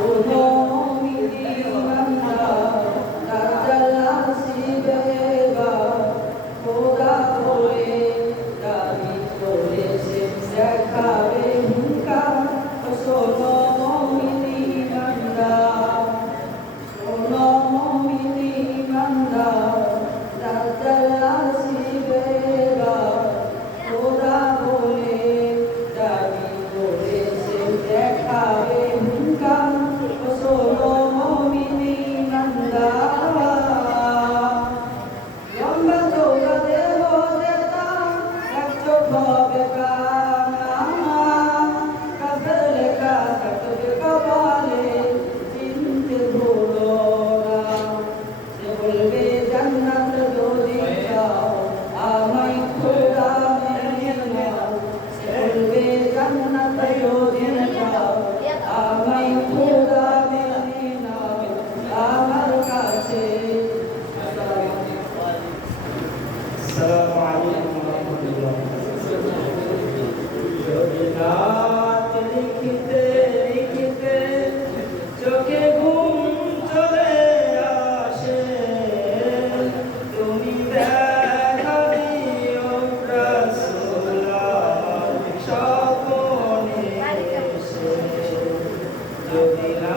Oh, Father, God. যদি রাত